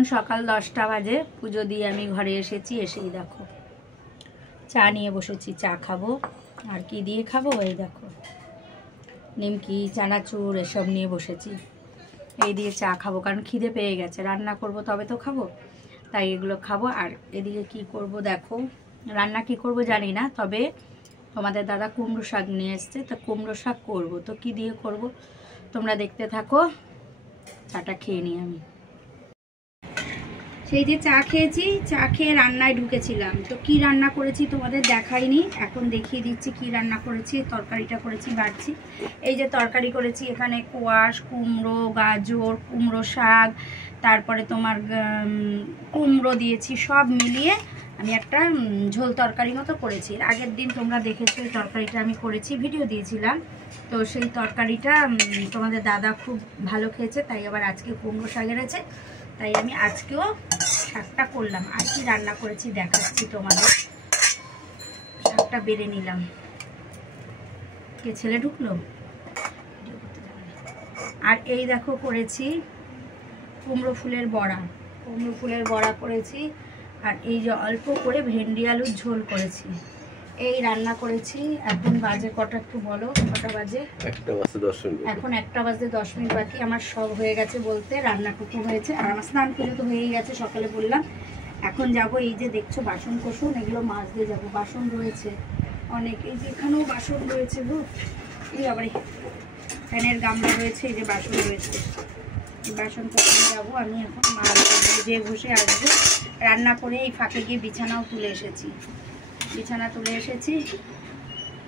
এখন সকাল 10টা বাজে, পুজো দিয়ে আমি ঘরে এসেছি। এসেই দেখো চা নিয়ে বসেছি, চা খাবো। আর কি দিয়ে খাবো, এই দেখো নিমকি, চানাচুর এসব নিয়ে বসেছি। এই দিয়ে চা খাবো, কারণ খিদে পেয়ে গেছে। রান্না করব তবে তো খাবো, তাই এগুলো খাবো। আর এদিকে কি করব দেখো, রান্না কি করব জানি না, তবে তোমাদের দাদা কুমড়ো শাক নিয়ে এসছে, তো কুমড়ো শাক করবো। তো কি দিয়ে করব তোমরা দেখতে থাকো, চাটা খেয়ে নিই আমি। সেই যে চা খেয়েছি, চা খেয়ে রান্নায় ঢুকেছিলাম। তো কি রান্না করেছি তোমাদের দেখাইনি, এখন দেখিয়ে দিচ্ছি কি রান্না করেছি। তরকারিটা করেছি বাড়ছি। এই যে তরকারি করেছি, এখানে কোয়াশ, কুমড়ো, গাজর, কুমড়ো শাক, তারপরে তোমার কুমড়ো দিয়েছি, সব মিলিয়ে আমি একটা ঝোল তরকারি মতো করেছি। আগের দিন তোমরা দেখেছো এই তরকারিটা আমি করেছি, ভিডিও দিয়েছিলাম। তো সেই তরকারিটা তোমাদের দাদা খুব ভালো খেয়েছে, তাই আবার আজকে কুমড়ো শাক এনেছে, তাই আমি আজকেও শাকটা করলাম। আর কি রান্না করেছি দেখাচ্ছি তোমাদের। শাকটা বেড়ে নিলাম। কে ছেলে ঢুকলো? আর এই দেখো করেছি কুমড়ো ফুলের বড়া, কুমড়ো ফুলের বড়া করেছি। আর এই যে অল্প করে ভেন্ডি আলুর ঝোল করেছি। এই রান্না করেছি। এখন বাজে কটা একটু বলো, কটা বাজে? 1টা বাজে 10 মিনিট। এখন 1টা বাজে 10 মিনিট বাকি। আমার সব হয়ে গেছে বলতে, রান্নাটুকু হয়েছে। আর আমার স্নান পুজো তো হয়েই গেছে, সকালে বললাম। এখন যাব, এই যে দেখছো বাসন কোসন, এগুলো মাছ দিয়ে যাবো। বাসন রয়েছে অনেক, এই যে এখানেও বাসন রয়েছে গো। এই আবার ফ্যানের গামলা রয়েছে, এই যে বাসন রয়েছে। এই বাসন কোসন যাবো আমি এখন। মাছ যে বসে আসবো রান্না করে। এই ফাঁকে গিয়ে বিছানাও তুলে এসেছি, বিছানা তুলে এসেছি।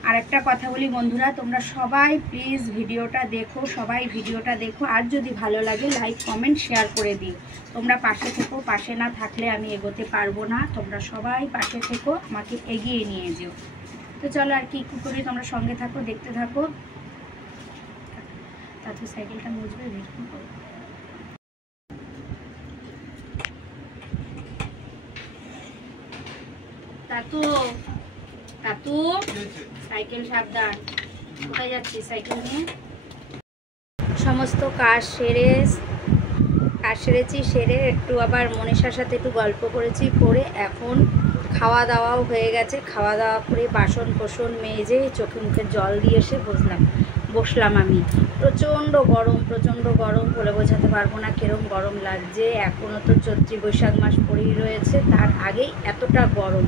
আর একটা কথা বলি বন্ধুরা, তোমরা সবাই প্লিজ ভিডিওটা দেখো, সবাই ভিডিওটা দেখো। আর যদি ভালো লাগে লাইক কমেন্ট শেয়ার করে দিও। তোমরা পাশে থেকো, পাশে না থাকলে আমি এগোতে পারবো না। তোমরা সবাই পাশে থেকো, আমাকে এগিয়ে নিয়ে যেও। তো চলো আর কি করি, তোমরা সঙ্গে থাকো, দেখতে থাকো। তাতে সাইকেলটা মুছবে, দেখুন তাতু, তাতু সাইকেল সাবধান। কোথায় যাচ্ছি সাইকেল নিয়ে? সমস্ত কাজ সেরেছি, সেরে একটু আবার মনীষার সাথে একটু গল্প করেছি, করে এখন খাওয়া দাওয়াও হয়ে গেছে। খাওয়া দাওয়া করে বাসন কোসন মেজে চোখে মুখে জল দিয়ে এসে বসলাম আমি। প্রচণ্ড গরম, বলে বোঝাতে পারবো না কিরম গরম লাগছে। এখনও তো চৈত্র বৈশাখ মাস পড়েই রয়েছে, তার আগেই এতটা গরম,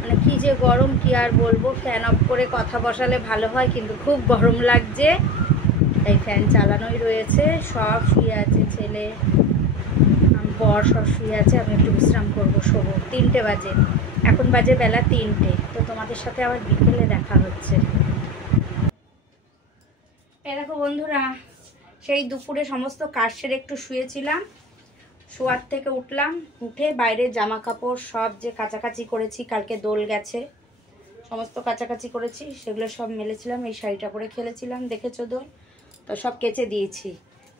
মানে কি যে গরম কি আর বলবো। ফ্যান অফ করে কথা বসালে ভালো হয়, কিন্তু খুব গরম লাগছে, তাই ফ্যান চালানোই রয়েছে। সব শুয়ে আছে, ছেলে বর সব শুয়ে আছে। আমি একটু বিশ্রাম করবো, শোবো। 3টে বাজে, এখন বাজে বেলা 3টে। তো তোমাদের সাথে আবার বিকেলে দেখা হচ্ছে। এই দেখো বন্ধুরা, সেই দুপুরে সমস্ত কাজ সেরে একটু শুয়েছিলাম। শোয়ার থেকে উঠলাম, উঠে বাইরের জামা কাপড় সব যে কাচাকাচি করেছি, কালকে দোল গেছে, সমস্ত কাচাকাচি করেছি, সেগুলো সব মেলেছিলাম। এই শাড়িটা পরে খেলেছিলাম, দেখেছো দোল, তো সব কেচে দিয়েছি।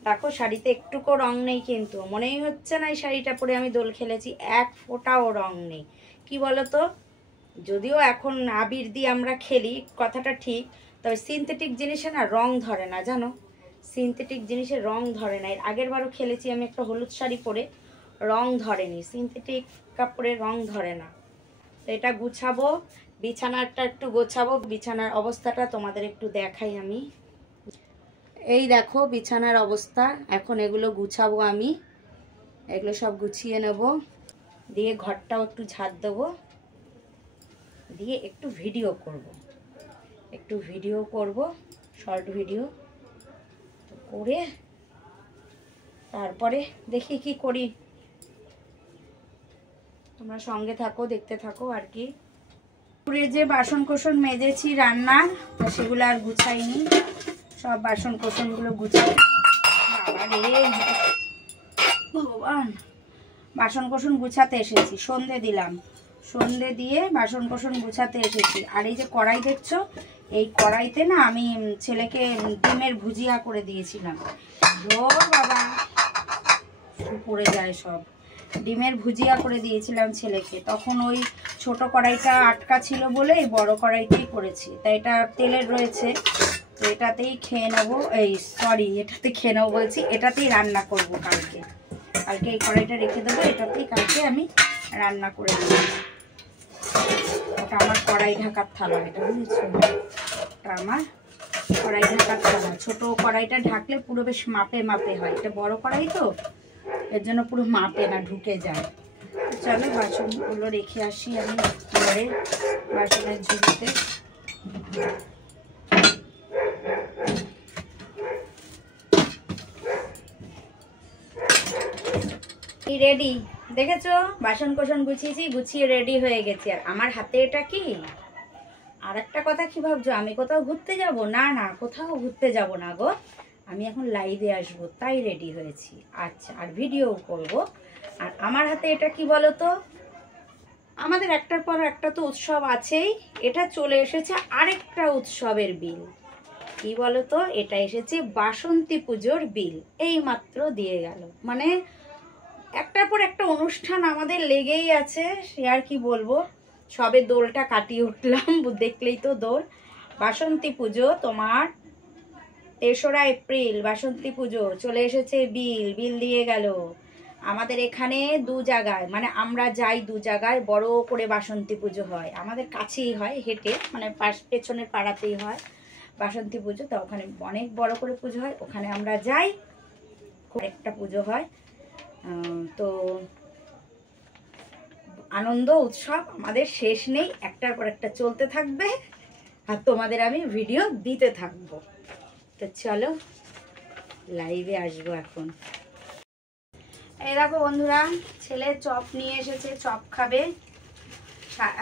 দেখো শাড়িতে একটুকু রং নেই, কিন্তু মনেই হচ্ছে না এই শাড়িটা পরে আমি দোল খেলেছি। এক ফোঁটাও রং নেই। কি বলো তো, যদিও এখন আবির দিয়ে আমরা খেলি, কথাটা ঠিক, তবে সিনথেটিক জিনিসে না রং ধরে না, জানো, সিনথেটিক জিনিসে রং ধরে না। এর আগের বারও খেলেছি আমি একটা হলুদ শাড়ি পরে, রং ধরেনি। সিনথেটিক কাপড়ে রং ধরে না। তো এটা গুছাবো, বিছানাটা একটু গোছাবো। বিছানার অবস্থাটা তোমাদের একটু দেখাই আমি। এই দেখো বিছানার অবস্থা। এখন এগুলো গুছাবো আমি, এগুলো সব গুছিয়ে নেব, দিয়ে ঘরটাও একটু ঝাড় দেবো, দিয়ে একটু ভিডিও করব, শর্ট ভিডিও করে তারপরে দেখি কি করি। তোমরা সঙ্গে থাকো, দেখতে থাকো। আর কি পুরে যে বাসন কোসন মেজেছি রান্নার, সেগুলো আর গুছাইনি। সব বাসন কোসনগুলো গুছাই। বাবা রে ভগবান, বাসন কোসন গুছাতে এসেছি, সন্ধে দিলাম, সন্ধে দিয়ে বাসন কোসন গুছাতে এসেছি। আর এই যে কড়াই দেখছো, এই কড়াইতে না আমি ছেলেকে ডিমের ভুজিয়া করে দিয়েছিলাম। বাবা পড়ে যায় সব। ডিমের ভুজিয়া করে দিয়েছিলাম ছেলেকে, তখন ওই ছোট কড়াইটা আটকা ছিল বলে এই বড় কড়াইতেই করেছি। তাই এটা তেলের রয়েছে, তো এটাতেই খেয়ে নেবো। এই সরি, এটাতে খেয়ে নেবো বলছি, এটাতেই রান্না করব কালকে। কালকে এই কড়াইটা রেখে দেবো, এটাতেই কালকে আমি রান্না করে দেবো। ওটা আমার কড়াই ঢাকার থালা, এটা বুঝেছো, ওটা আমার কড়াই ঢাকার থালা। ছোটো কড়াইটা ঢাকলে পুরো বেশ মাপে মাপে হয়, এটা বড় কড়াই তো এর জন্য পুরো মাপে না, ঢুকে যায়। চলো বাসনগুলো রেখে আসি আমি ঘরে বাসনের ঝুড়িতে। রেডি দেখেছো, বাসন কোসন গুছিয়েছি, গুছিয়ে রেডি হয়ে গেছি। আর আমার হাতে এটা কি, আর একটা কথা কি ভাবছো আমি কোথাও ঘুরতে যাব? না না, কোথাও ঘুরতে যাব না গো, আমি এখন লাইভে আসব, তাই রেডি হয়েছি। আচ্ছা, আর ভিডিও করব। আর আমার হাতে এটা কি বলো তো, আমাদের একটার পর একটা তো উৎসব আছেই, এটা চলে এসেছে আরেকটা উৎসবের বিল। কি বলো তো, এটা এসেছে বাসন্তী পুজোর বিল, এই মাত্র দিয়ে গেল। মানে একটার পর একটা অনুষ্ঠান আমাদের লেগেই আছে, সে আর কি বলবো। সবে দোলটা কাটিয়ে উঠলাম, দেখলেই তো দোল। বাসন্তী পুজো তোমার ৩রা এপ্রিল, বাসন্তী পুজো চলে এসেছে, বিল দিয়ে গেল। আমাদের এখানে 2 জায়গায়, মানে আমরা যাই 2 জায়গায় বড় করে বাসন্তী পুজো হয়। আমাদের কাছেই হয়, হেঁটে মানে পেছনের পাড়াতেই হয় বাসন্তী পুজো। তো ওখানে অনেক বড় করে পুজো হয়, ওখানে আমরা যাই, একটা পুজো হয়। তো আনন্দ উৎসব আমাদের শেষ নেই, একটার পর একটা চলতে থাকবে, আর তোমাদের আমি ভিডিও দিতে থাকবো। তো চলো লাইভে আসবো এখন। এই দেখো বন্ধুরা, ছেলে চপ নিয়ে এসেছে, চপ খাবে।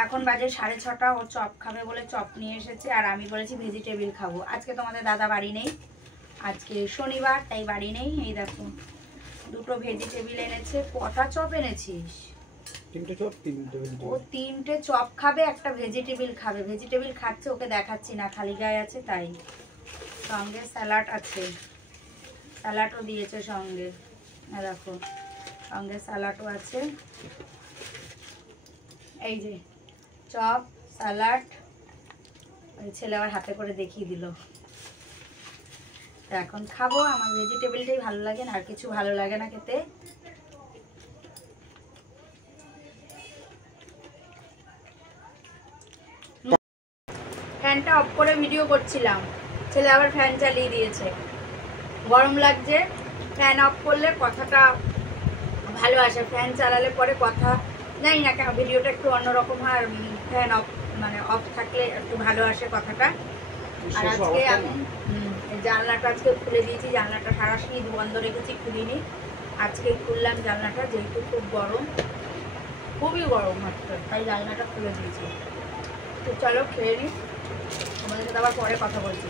এখন বাজে 6:30, ও চপ খাবে বলে চপ নিয়ে এসেছে। আর আমি বলেছি ভেজিটেবিল খাবো। আজকে তোমাদের দাদা বাড়ি নেই, আজকে শনিবার, তাই বাড়ি নেই। এই দেখো 2টো ভেজিটেবিল এনেছে। কটা চপ এনেছিস? 3টে চপ, 3টে ভেজিটেবিল। ও 3টে চপ খাবে, একটা ভেজিটেবিল খাবে। ভেজিটেবিল খাচ্ছে, ওকে দেখাচ্ছি না, খালি গায়ে আছে তাই। সঙ্গে স্যালাড আছে, স্যালাডও দিয়েছে সঙ্গে, দেখো সঙ্গে স্যালাডও আছে। এই যে চপ, স্যালাড, ওই ছেলে আবার হাতে করে দেখিয়ে দিল। তো এখন খাবো, আমার ভেজিটেবিলটাই ভালো লাগে না, আর কিছু ভালো লাগে না খেতে। ফ্যানটা অফ করে ভিডিও করছিলাম, ছেলে আবার ফ্যান চালিয়ে দিয়েছে। গরম লাগছে, ফ্যান অফ করলে কথাটা ভালো আসে, ফ্যান চালালে পরে কথা জানি না কেন ভিডিওটা একটু অন্যরকম হয়। আর ফ্যান অফ মানে অফ থাকলে একটু ভালো আসে কথাটা। আর আজকে আমি জানলাটা আজকে খুলে দিয়েছি, জানলাটা সারা শীত বন্ধ রেখেছি, খুলিনি। আজকে খুললাম জানলাটা, যেহেতু খুব গরম, খুবই গরম হচ্ছে, তাই জানলাটা খুলে দিয়েছি। তো চলো খেয়ে নিই, আমাদের সাথে আবার পরে কথা বলছি।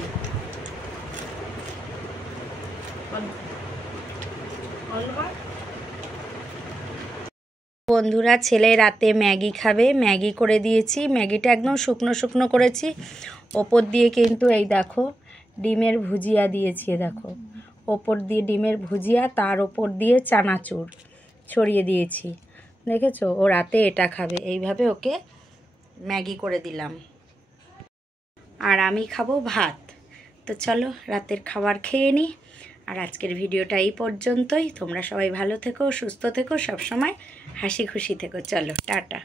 বন্ধুরা, ছেলে রাতে ম্যাগি খাবে, ম্যাগি করে দিয়েছি। ম্যাগিটা একদম শুকনো শুকনো করেছি, ওপর দিয়ে কিন্তু এই দেখো ডিমের ভুজিয়া দিয়েছি। দেখো ওপর দিয়ে ডিমের ভুজিয়া, তার ওপর দিয়ে চানাচুর ছড়িয়ে দিয়েছি, দেখেছো? ও রাতে এটা খাবে, এইভাবে ওকে ম্যাগি করে দিলাম। আর আমি খাবো ভাত। তো চলো রাতের খাবার খেয়ে নিই। আর আজকের ভিডিওটা এই পর্যন্তই। তোমরা সবাই ভালো থেকো, সুস্থ থেকো, সবসময় হাসি খুশি থেকো। চলো টাটা।